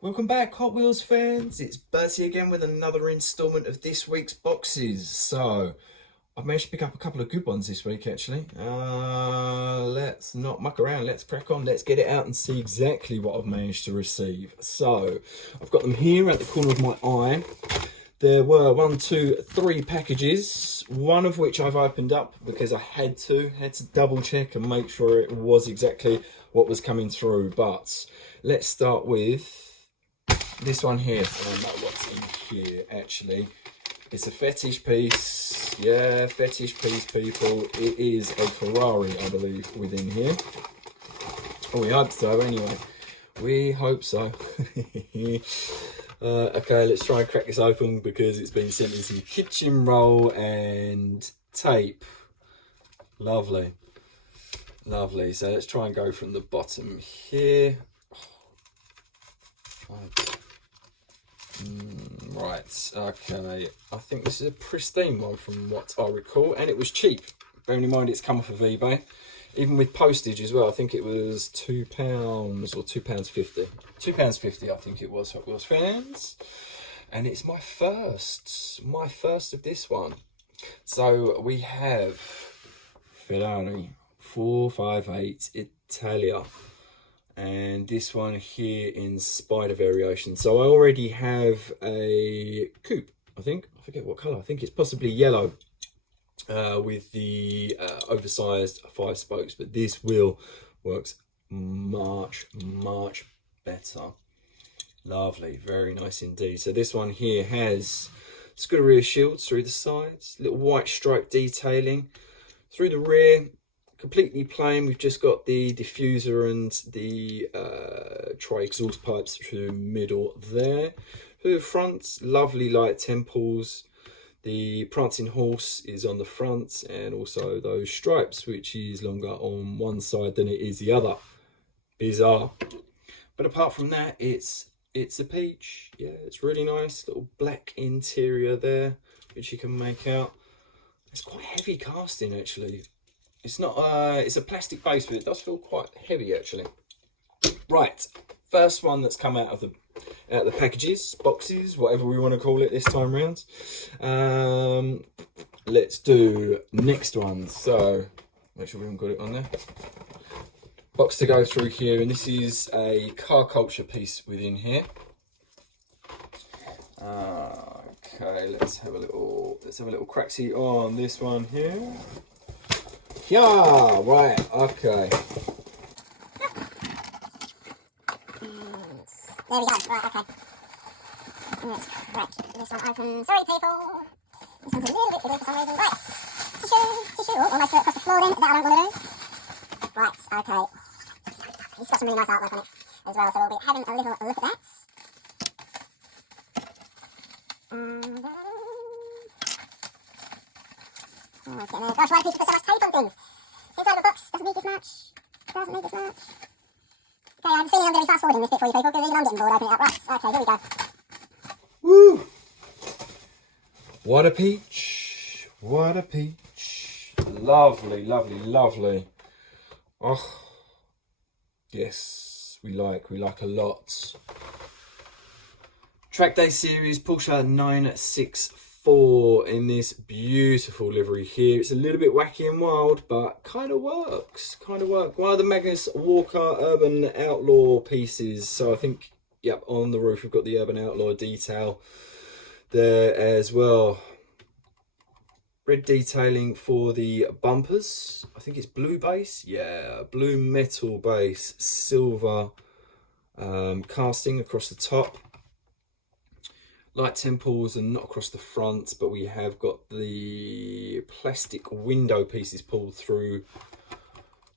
Welcome back, Hot Wheels fans. It's Bertie again with another installment of this week's boxes. So, I've managed to pick up a couple of good ones this week, actually. Let's not muck around. Let's crack on. Let's get it out and see exactly what I've managed to receive. So, I've got them here at the corner of my eye. There were 3 packages, one of which I've opened up because I had to double check and make sure it was exactly what was coming through. But let's start with this one here. I don't know what's in here actually. It's a fetish piece. Yeah, fetish piece, people. It is a Ferrari, I believe, within here. Oh, we hope so anyway. We hope so. Okay, let's try and crack this open because it's been sent in some kitchen roll and tape. Lovely. Lovely. So let's try and go from the bottom here. Right, okay. I think this is a pristine one from what I recall, and it was cheap. Bearing in mind it's come off of eBay. Even with postage as well, I think it was £2 or £2.50. £2.50 I think it was, Hot Wheels fans. And it's my first of this one. So we have Ferrari 458 Italia. And this one here in Spider variation. So I already have a coupe, I think. I forget what colour. I think it's possibly yellow. With the oversized 5 spokes, but this wheel works much better. Lovely, very nice indeed. So this one here has Scuderia shields through the sides, little white stripe detailing through the rear, completely plain. We've just got the diffuser and the tri-exhaust pipes through the middle there. Through the front, lovely light temples. The prancing horse is on the front, and also those stripes, which is longer on one side than it is the other. Bizarre. But apart from that, it's a peach. Yeah, it's really nice. Little black interior there, which you can make out. It's quite heavy casting actually. It's not it's a plastic base, but it does feel quite heavy actually. Right, first one that's come out of the packages, boxes, whatever we want to call it this time round. Let's do next one. So make sure we haven't got it on there. Box to go through here, and this is a car culture piece within here. Okay, let's have a little cracksy on this one here. Yeah, right, okay. There we go, right, okay. Let's crack this one open. Sorry people, this one's a little bit bigger for some reason. Right, tissue, oh, almost across the floor then, that I don't want to do. Right, okay. It's got some really nice artwork on it as well, so we'll be having a little look at that. Oh, it's getting there. Gosh, why do people put so much tape on things? It's inside the box, doesn't need this much. Okay, I have a feeling I'm going to be fast forwarding this bit for you people, because even I'm getting bored opening it up. Right, okay, here we go. Woo! What a peach. What a peach. Lovely, lovely, lovely. Oh, yes, we like a lot. Track Day Series Porsche 964 in this beautiful livery here. It's a little bit wacky and wild, but kind of works. One of the Magnus Walker Urban Outlaw pieces. So I think, yep, on the roof we've got the Urban Outlaw detail there as well. Red detailing for the bumpers. I think it's blue base. Yeah, blue metal base, silver casting across the top. Light temples and not across the front, but we have got the plastic window pieces pulled through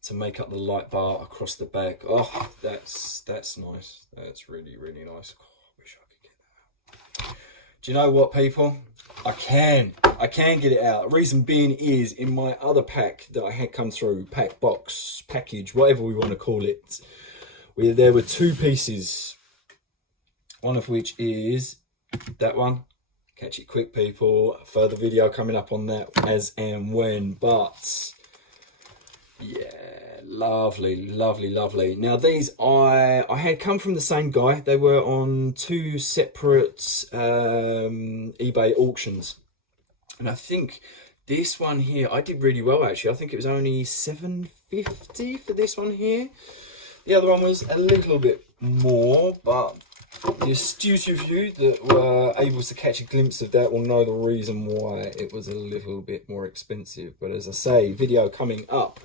to make up the light bar across the back. Oh, that's nice. That's really nice. Oh, I wish I could get that out. Do you know what, people? I can get it out. Reason being is in my other pack that I had come through, pack, box, package, whatever we want to call it, there were 2 pieces. One of which is that one. Catch it quick, people. Further video coming up on that as and when. But Yeah, lovely, lovely, lovely. Now these I had come from the same guy. They were on two separate eBay auctions, and I think this one here I did really well actually. I think it was only $7.50 for this one here. The other one was a little bit more, but the astute of you that were able to catch a glimpse of that will know the reason why it was a little bit more expensive. But as I say, video coming up.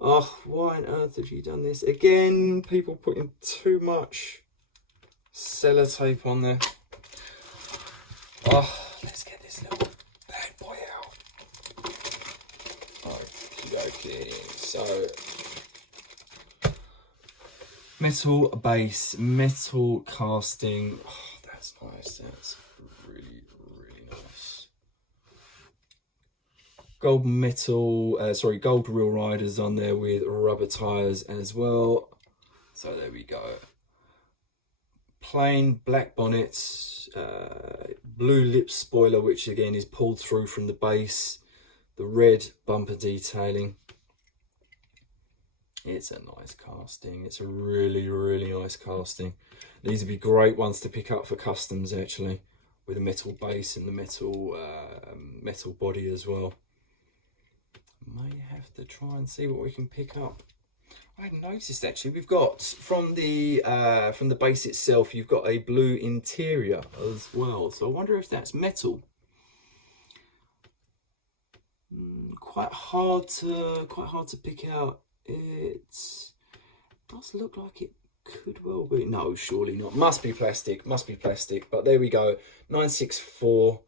Oh, why on earth have you done this? Again, people putting too much sellotape on there. Oh, let's get this little bad boy out. Okay, so metal base, metal casting. Oh, that's nice. That's really, really nice. Gold metal, gold real riders on there with rubber tires as well. So there we go. Plain black bonnets, blue lip spoiler, which again is pulled through from the base. The red bumper detailing. It's a nice casting. It's a really, really nice casting. These would be great ones to pick up for customs actually, with a metal base and the metal body as well. May have to try and see what we can pick up. I hadn't noticed actually. We've got from the base itself, you've got a blue interior as well. So I wonder if that's metal. Quite hard to pick out. It does look like it could well be. No, surely not. Must be plastic. Must be plastic. But there we go. 964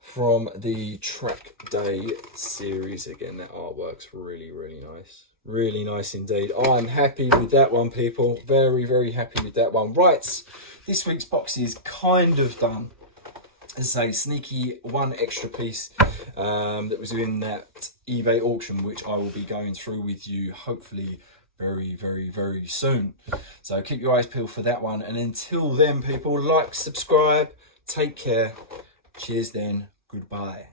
from the Track Day series. Again, that artwork's really, really nice. Really nice indeed. I'm happy with that one, people. Very, very happy with that one. Right, this week's box is kind of done. As I say, sneaky one extra piece that was in that eBay auction, which I will be going through with you hopefully very, very, very soon. So keep your eyes peeled for that one. And until then, people, like, subscribe, take care. Cheers then. Goodbye.